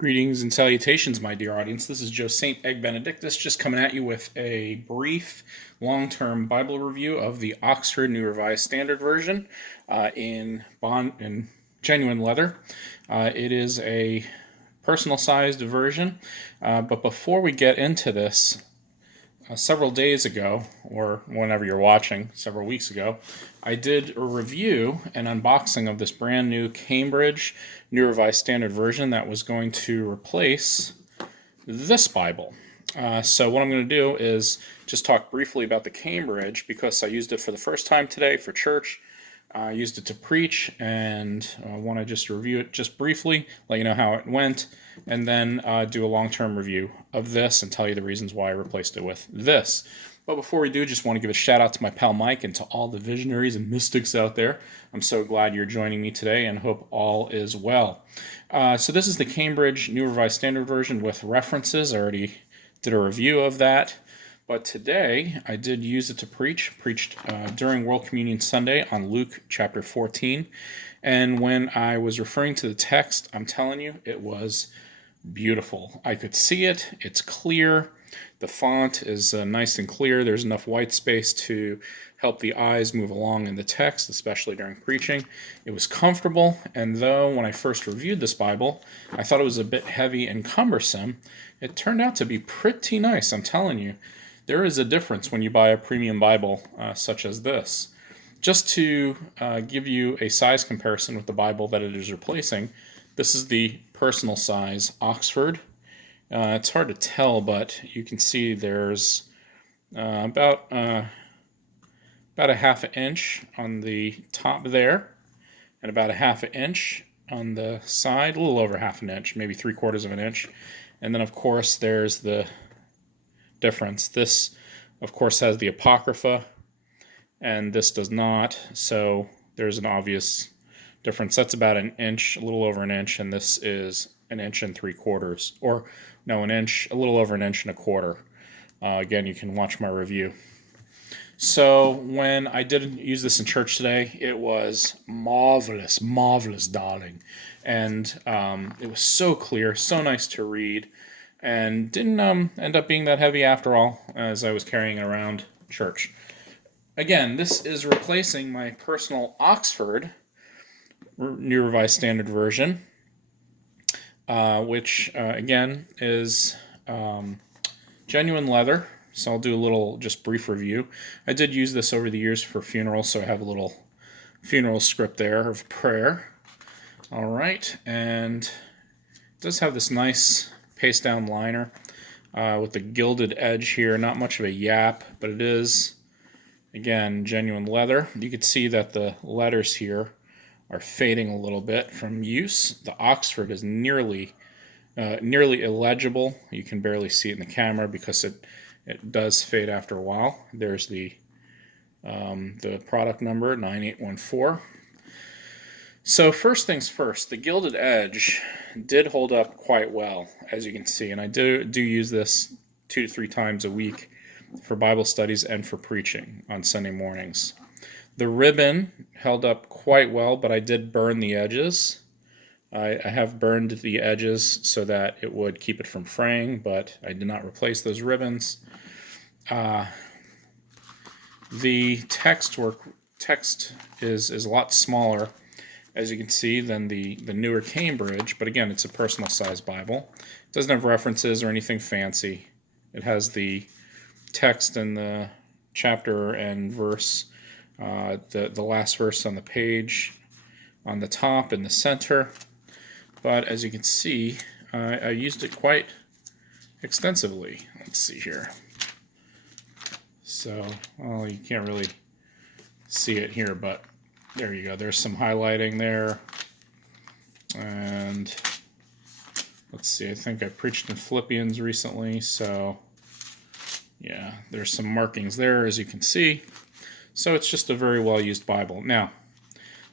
Greetings and salutations, my dear audience. This is Joe St. Egg Benedictus, just coming at you with a brief, long-term Bible review of the Oxford New Revised Standard Version in genuine leather. It is a personal-sized version, but before we get into this, several days ago, or whenever you're watching, several weeks ago, I did a review and unboxing of this brand new Cambridge New Revised Standard Version that was going to replace this Bible. So what I'm going to do is just talk briefly about the Cambridge because I used it for the first time today for church. I used it to preach, and I want to just review it just briefly, let you know how it went, and then do a long-term review of this and tell you the reasons why I replaced it with this. But before we do, just want to give a shout out to my pal Mike and to all the visionaries and mystics out there. I'm so glad you're joining me today and hope all is well. So this is the Cambridge New Revised Standard Version with references. I already did a review of that. But today, I did use it to preached during World Communion Sunday on Luke chapter 14. And when I was referring to the text, I'm telling you, it was beautiful. I could see it. It's clear. The font is nice and clear. There's enough white space to help the eyes move along in the text, especially during preaching. It was comfortable, and though when I first reviewed this Bible, I thought it was a bit heavy and cumbersome, it turned out to be pretty nice, I'm telling you. There is a difference when you buy a premium Bible such as this. Just to give you a size comparison with the Bible that it is replacing, this is the personal size Oxford. It's hard to tell, but you can see there's about a half an inch on the top there, and about a half an inch on the side, a little over half an inch, maybe 3/4 of an inch. And then, of course, there's the difference. This, of course, has the Apocrypha, and this does not, so there's an obvious difference. That's about an inch, a little over an inch, and this is an inch and 3/4, or no, an inch, a little over an inch and a quarter. Again, you can watch my review. So when I did use this in church today, it was marvelous, marvelous, darling. And it was so clear, so nice to read, and didn't end up being that heavy after all as I was carrying it around church. Again, this is replacing my personal Oxford New Revised Standard Version, which again is genuine leather. So I'll do a little just brief review. I did use this over the years for funerals, so I have a little funeral script there of prayer. All right, and it does have this nice paste down liner with the gilded edge here. Not much of a yap, but it is, again, genuine leather. You can see that the letters here are fading a little bit from use. The Oxford is nearly illegible. You can barely see it in the camera because it does fade after a while. There's the product number, 9814. So first things first, the gilded edge did hold up quite well, as you can see, and I do use this 2 to 3 times a week for Bible studies and for preaching on Sunday mornings. The ribbon held up quite well, but I did burn the edges. I have burned the edges so that it would keep it from fraying, but I did not replace those ribbons. The text is a lot smaller, as you can see, than the newer Cambridge, but again, it's a personal size Bible. It doesn't have references or anything fancy. It has the text and the chapter and verse, the last verse on the page on the top in the center. But as you can see, I used it quite extensively. Let's see here. So, well, you can't really see it here, but there you go. There's some highlighting there. And let's see, I think I preached in Philippians recently, so yeah, there's some markings there, as you can see. So it's just a very well-used Bible. Now,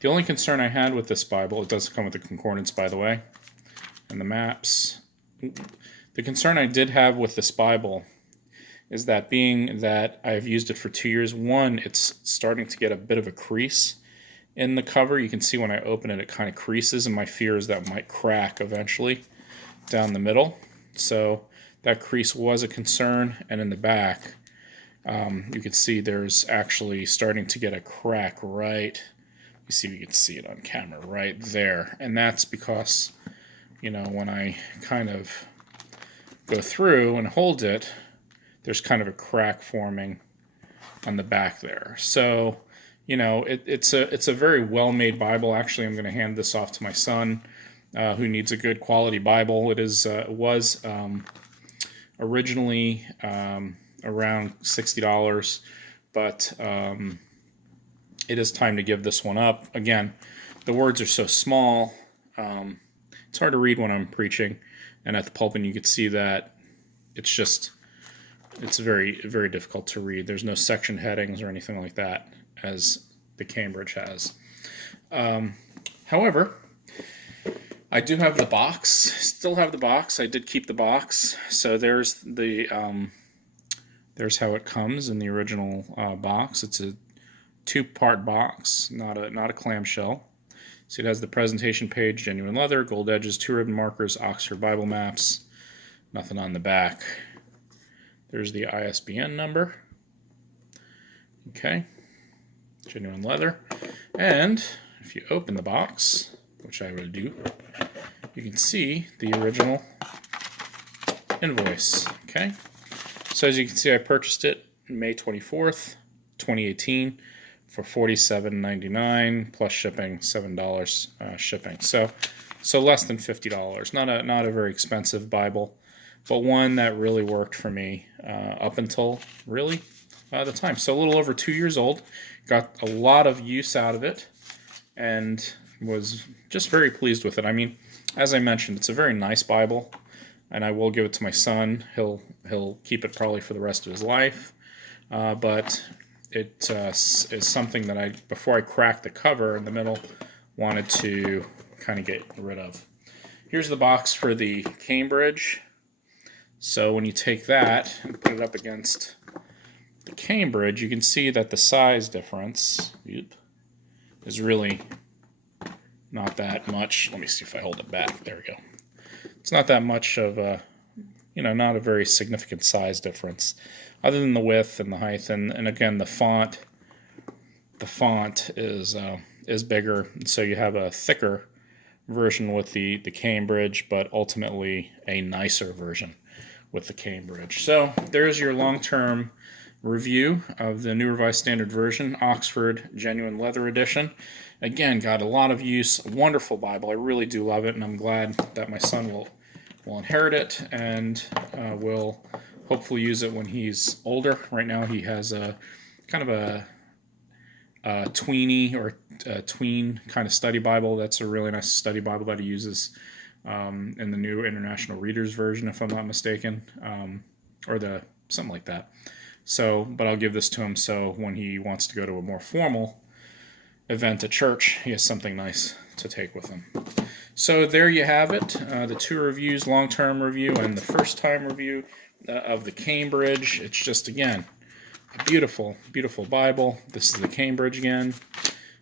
the only concern I had with this Bible, it does come with the concordance, by the way, and the maps. The concern I did have with this Bible is that being that I've used it for 2 years, one, it's starting to get a bit of a crease in the cover. You can see when I open it, it kind of creases, and my fear is that it might crack eventually. down the middle. So that crease was a concern. And in the back, you can see there's actually starting to get a crack right. You see if you can see it on camera right there. And that's because, when I kind of go through and hold it, there's kind of a crack forming on the back there. So, it's a very well-made Bible. Actually, I'm going to hand this off to my son, who needs a good quality Bible. It was originally around $60, but it is time to give this one up. Again, the words are so small. It's hard to read when I'm preaching, and at the pulpit you can see that it's very, very difficult to read. There's no section headings or anything like that, as the Cambridge has. However, I do have the box. Still have the box. I did keep the box. So there's there's how it comes in the original box. It's a two-part box, not a clamshell. So it has the presentation page, genuine leather, gold edges, 2-ribbon markers, Oxford Bible maps. Nothing on the back. There's the ISBN number. Okay, genuine leather. And if you open the box, which I will do, you can see the original invoice. Okay, so as you can see, I purchased it May 24th, 2018 for $47.99 plus shipping, $7 shipping. So less than $50. Not a very expensive Bible, but one that really worked for me up until really the time. So a little over 2 years old. Got a lot of use out of it, and was just very pleased with it. I mean, as I mentioned, it's a very nice Bible, and I will give it to my son. He'll keep it probably for the rest of his life, but it is something that before I cracked the cover in the middle, wanted to kind of get rid of. Here's the box for the Cambridge. So when you take that and put it up against the Cambridge, you can see that the size difference is really not that much. Let me see if I hold it back. There we go. It's not that much of a, not a very significant size difference, other than the width and the height. And again, the font is bigger, so you have a thicker version with the Cambridge, but ultimately a nicer version with the Cambridge. So there's your long-term review of the New Revised Standard Version, Oxford Genuine Leather Edition. Again, got a lot of use. Wonderful Bible. I really do love it, and I'm glad that my son will inherit it and will hopefully use it when he's older. Right now he has a kind of a tweeny or a tween kind of study Bible. That's a really nice study Bible that he uses in the New International Reader's Version, if I'm not mistaken, or something like that. So, but I'll give this to him so when he wants to go to a more formal event at church, he has something nice to take with him. So there you have it, the two reviews, long-term review and the first-time review of the Cambridge. It's just, again, a beautiful, beautiful Bible. This is the Cambridge again.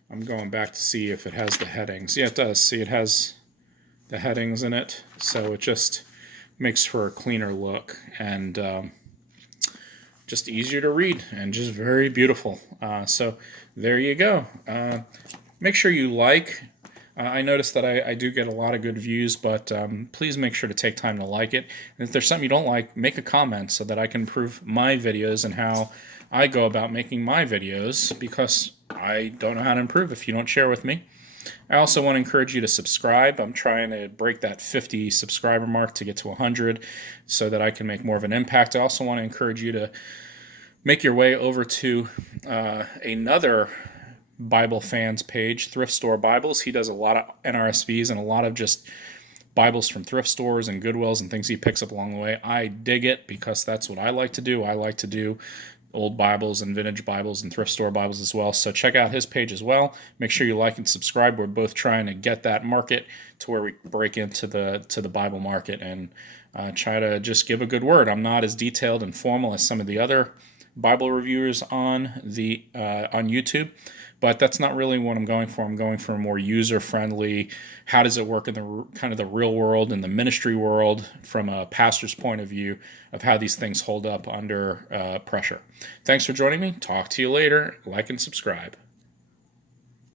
I'm going back to see if it has the headings. Yeah, it does. See, it has the headings in it, so it just makes for a cleaner look and just easier to read and just very beautiful. So there you go. Make sure you like. I noticed that I do get a lot of good views, but please make sure to take time to like it. And if there's something you don't like, make a comment so that I can improve my videos and how I go about making my videos, because I don't know how to improve if you don't share with me. I also want to encourage you to subscribe. I'm trying to break that 50 subscriber mark to get to 100 so that I can make more of an impact. I also want to encourage you to make your way over to another Bible fans page, Thrift Store Bibles. He does a lot of NRSVs and a lot of just Bibles from thrift stores and Goodwills and things he picks up along the way. I dig it because that's what I like to do. I like to do old Bibles and vintage Bibles and thrift store Bibles as well. So check out his page as well. Make sure you like and subscribe. We're both trying to get that market to where we break into the Bible market and try to just give a good word. I'm not as detailed and formal as some of the other Bible reviewers on YouTube, but that's not really what I'm going for. I'm going for a more user-friendly, how does it work in the kind of the real world and the ministry world from a pastor's point of view of how these things hold up under pressure. Thanks for joining me. Talk to you later. Like and subscribe.